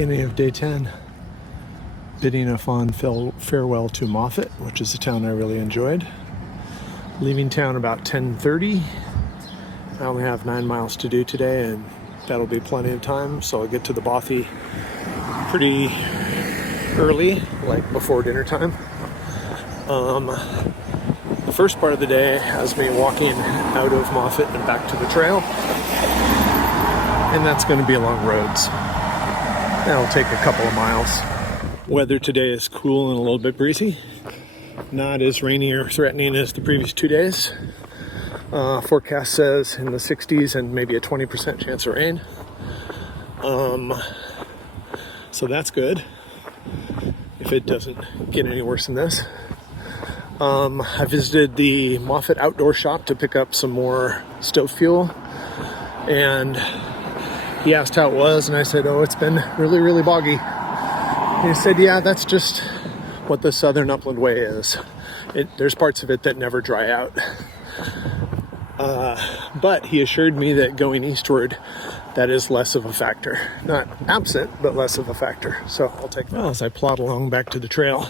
Beginning of day 10. Bidding a fond farewell to Moffat, which is a town I really enjoyed. Leaving town about 10:30. I only have 9 miles to do today, and that'll be plenty of time, so I'll get to the Bothy pretty early, like before dinner time. The first part of the day has me walking out of Moffat and back to the trail, and that's going to be along roads. That'll take a couple of miles. Weather today is cool and a little bit breezy. Not as rainy or threatening as the previous 2 days. Forecast says in the 60s and maybe a 20% chance of rain. So that's good, if it doesn't get any worse than this. I visited the Moffat outdoor shop to pick up some more stove fuel, and he asked how it was, and I said, oh, it's been really, really boggy. And he said, yeah, that's just what the southern Upland way is. There's parts of it that never dry out. But he assured me that going eastward, that is less of a factor. Not absent, but less of a factor. So I'll take that. Well, as I plod along back to the trail,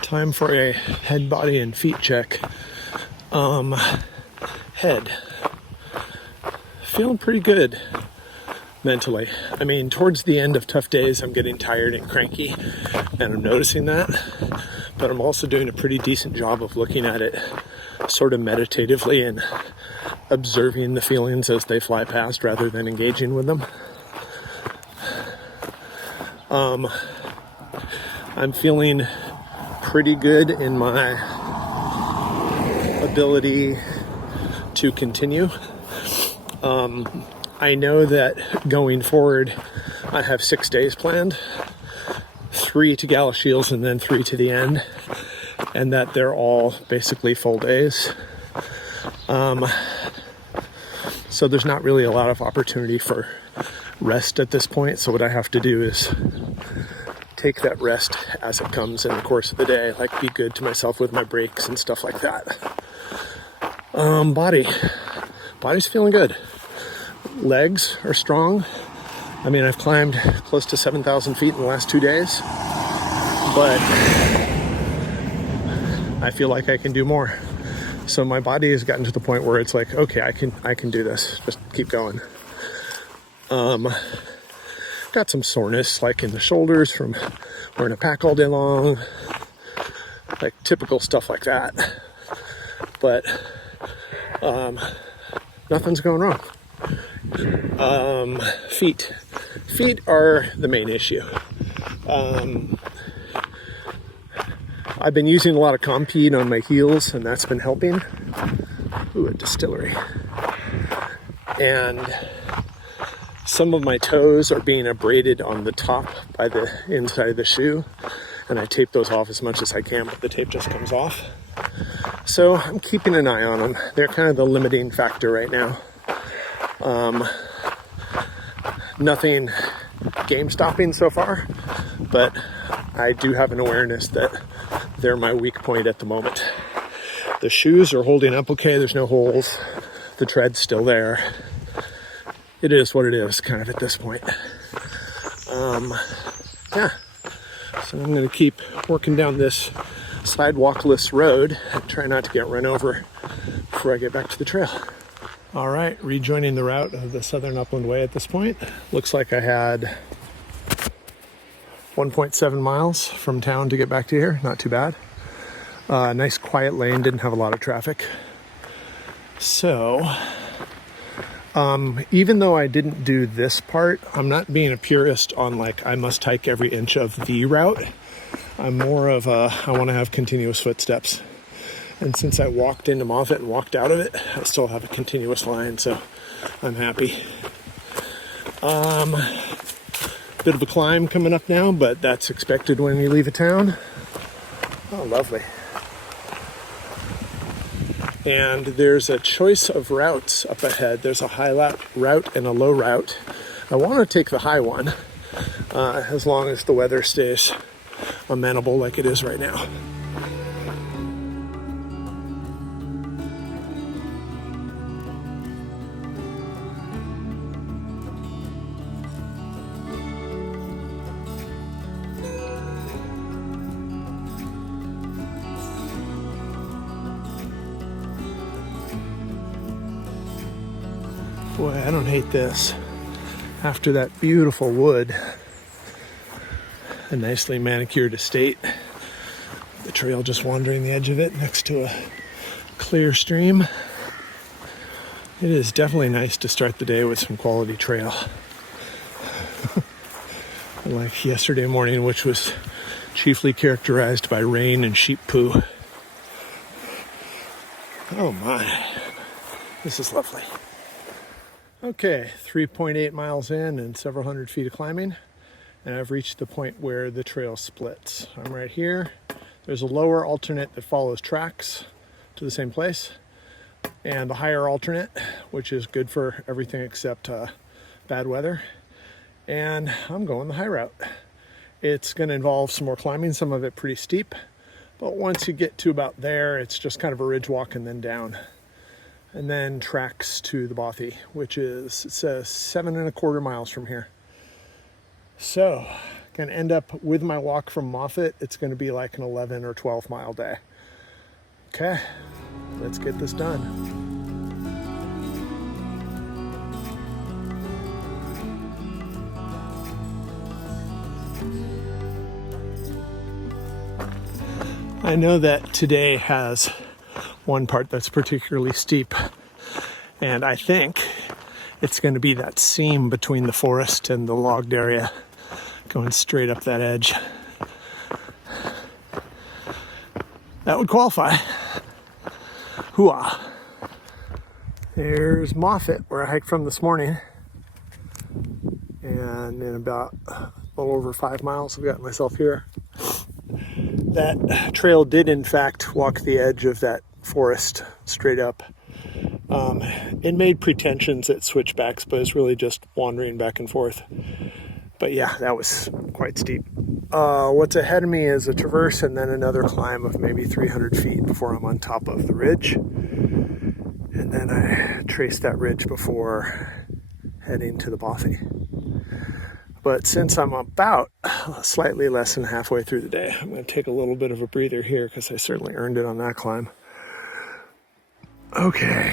time for a head, body, and feet check. Head. Feeling pretty good mentally. I mean, towards the end of tough days, I'm getting tired and cranky, and I'm noticing that. But I'm also doing a pretty decent job of looking at it sort of meditatively and observing the feelings as they fly past rather than engaging with them. I'm feeling pretty good in my ability to continue. I know that going forward, I have 6 days planned, 3 to Galashiels and then 3 to the end, and that they're all basically full days. So there's not really a lot of opportunity for rest at this point. So what I have to do is take that rest as it comes in the course of the day, like be good to myself with my breaks and stuff like that. Body's feeling good. Legs are strong. I mean, I've climbed close to 7,000 feet in the last 2 days, but I feel like I can do more. So my body has gotten to the point where it's like, okay, I can do this. Just keep going. Got some soreness, like in the shoulders from wearing a pack all day long, like typical stuff like that. But nothing's going wrong. Feet are the main issue. I've been using a lot of Compeed on my heels, and that's been helping. Ooh, a distillery. And some of my toes are being abraded on the top by the inside of the shoe, and I tape those off as much as I can, but the tape just comes off. So I'm keeping an eye on them. They're kind of the limiting factor right now. Nothing game-stopping so far, but I do have an awareness that they're my weak point at the moment. The shoes are holding up okay. There's no holes. The tread's still there. It is what it is, kind of at this point. Yeah. So I'm going to keep working down this sidewalkless road and try not to get run over before I get back to the trail. All right, rejoining the route of the Southern Upland Way at this point. Looks like I had 1.7 miles from town to get back to here. Not too bad. Nice quiet lane, didn't have a lot of traffic. So, even though I didn't do this part, I'm not being a purist on like, I must hike every inch of the route. I'm more of a, I want to have continuous footsteps. And since I walked into Moffat and walked out of it, I still have a continuous line, so I'm happy. Bit of a climb coming up now, but that's expected when you leave a town. Oh, lovely. And there's a choice of routes up ahead. There's a high route and a low route. I want to take the high one, as long as the weather stays amenable like it is right now. Boy, I don't hate this. After that beautiful wood, a nicely manicured estate, the trail just wandering the edge of it next to a clear stream. It is definitely nice to start the day with some quality trail. Like yesterday morning, which was chiefly characterized by rain and sheep poo. Oh my, this is lovely. Okay, 3.8 miles in and several hundred feet of climbing, and I've reached the point where the trail splits. I'm right here. There's a lower alternate that follows tracks to the same place, and the higher alternate, which is good for everything except bad weather. And I'm going the high route. It's going to involve some more climbing, some of it pretty steep, but once you get to about there, it's just kind of a ridge walk and then down. And then tracks to the Bothy, which is, it says 7.25 miles from here. So, gonna end up with my walk from Moffat, it's gonna be like an 11 or 12 mile day. Okay, let's get this done. I know that today has one part that's particularly steep, and I think it's going to be that seam between the forest and the logged area going straight up that edge. That would qualify. Hooah. There's Moffat, where I hiked from this morning, and in about a little over 5 miles I've got myself here. That trail did in fact walk the edge of that forest straight up. It made pretensions at switchbacks, but it's really just wandering back and forth. But yeah, that was quite steep. What's ahead of me is a traverse and then another climb of maybe 300 feet before I'm on top of the ridge. And then I trace that ridge before heading to the Bothy. But since I'm about slightly less than halfway through the day, I'm going to take a little bit of a breather here because I certainly earned it on that climb. Okay.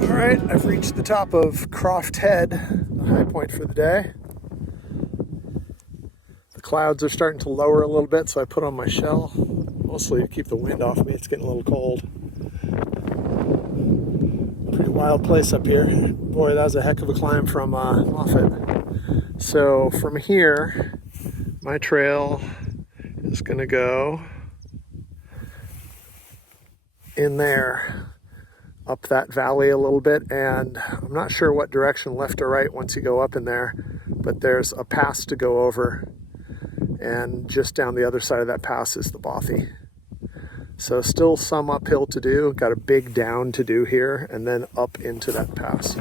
All right, I've reached the top of Croft Head, the high point for the day. The clouds are starting to lower a little bit, so I put on my shell, mostly to keep the wind off me. It's getting a little cold. Pretty wild place up here. Boy, that was a heck of a climb from Moffat. So from here, my trail is going to go in there, up that valley a little bit, and I'm not sure what direction, left or right, once you go up in there, but there's a pass to go over, and just down the other side of that pass is the Bothy. So still some uphill to do, got a big down to do here, and then up into that pass.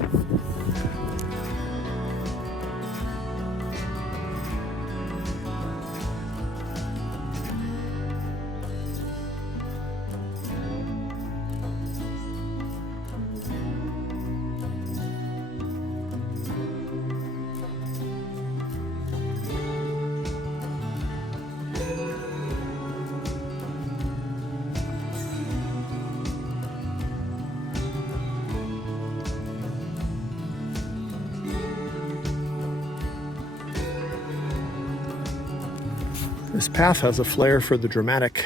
This path has a flair for the dramatic.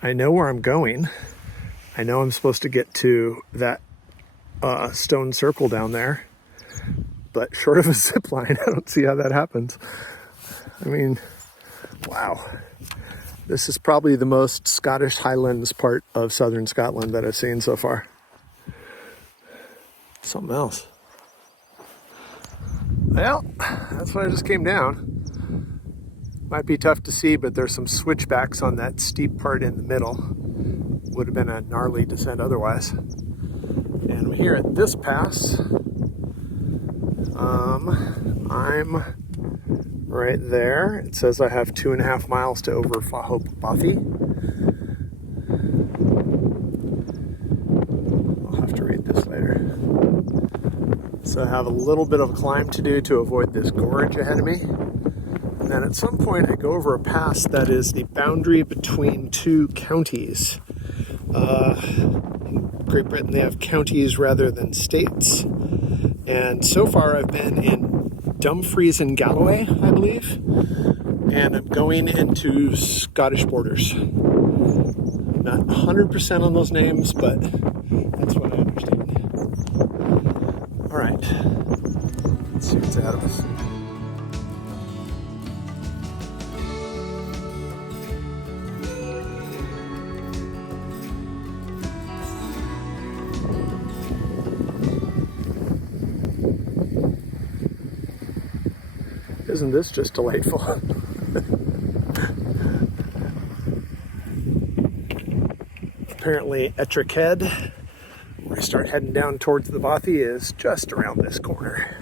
I know where I'm going. I know I'm supposed to get to that stone circle down there, but short of a zip line, I don't see how that happens. I mean, wow. This is probably the most Scottish Highlands part of southern Scotland that I've seen so far. Something else. Well, that's what I just came down. Might be tough to see, but there's some switchbacks on that steep part in the middle. Would have been a gnarly descent otherwise. And here at this pass, I'm right there. It says I have 2.5 miles to over Phawhope Bothy. So I have a little bit of a climb to do to avoid this gorge ahead of me. And then at some point I go over a pass that is the boundary between two counties. In Great Britain they have counties rather than states. And so far I've been in Dumfries and Galloway, I believe. And I'm going into Scottish borders. Not 100% on those names, but that's what I understand. All right, let's see what's ahead of us. Isn't this just delightful? Apparently Ettrick Head, where I start heading down towards the Bothy, is just around this corner.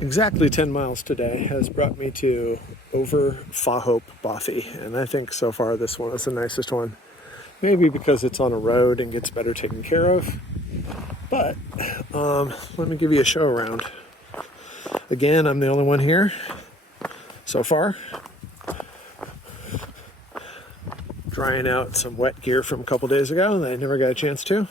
Exactly 10 miles today has brought me to over Phawhope, Bothy, and I think so far this one is the nicest one. Maybe because it's on a road and gets better taken care of, but let me give you a show around. Again, I'm the only one here so far. Drying out some wet gear from a couple days ago that I never got a chance to.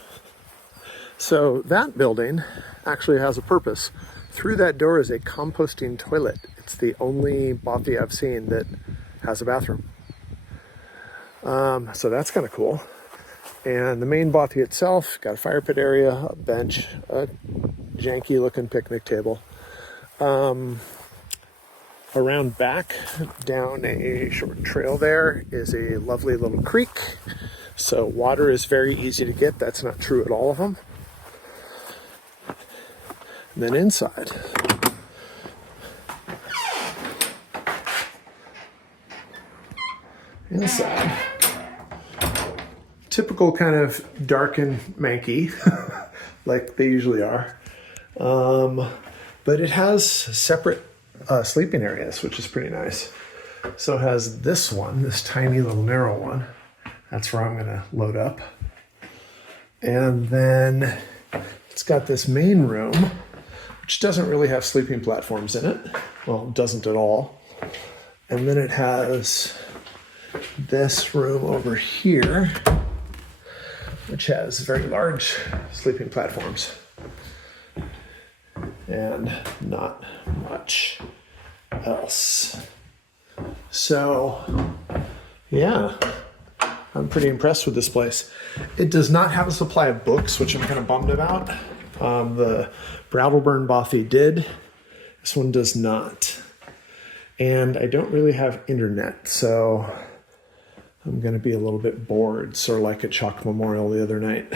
So that building actually has a purpose. Through that door is a composting toilet. It's the only Bothy I've seen that has a bathroom. So that's kind of cool. And the main Bothy itself, got a fire pit area, a bench, a janky looking picnic table. Around back, down a short trail there, is a lovely little creek. So water is very easy to get. That's not true at all of them. And then inside, typical kind of dark and manky, like they usually are. But it has separate sleeping areas, which is pretty nice. So it has this one, this tiny little narrow one. That's where I'm gonna load up. And then it's got this main room, which doesn't really have sleeping platforms in it. Well, it doesn't at all. And then it has this room over here, which has very large sleeping platforms. And not much else. So, yeah, I'm pretty impressed with this place. It does not have a supply of books, which I'm kind of bummed about. The Brattleboro Bothy did. This one does not. And I don't really have internet, so I'm going to be a little bit bored, sort of like at Chalk Memorial the other night.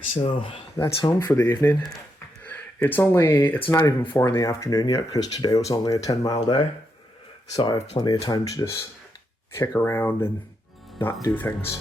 So that's home for the evening. It's not even 4 in the afternoon yet, because today was only a 10-mile day. So I have plenty of time to just kick around and not do things.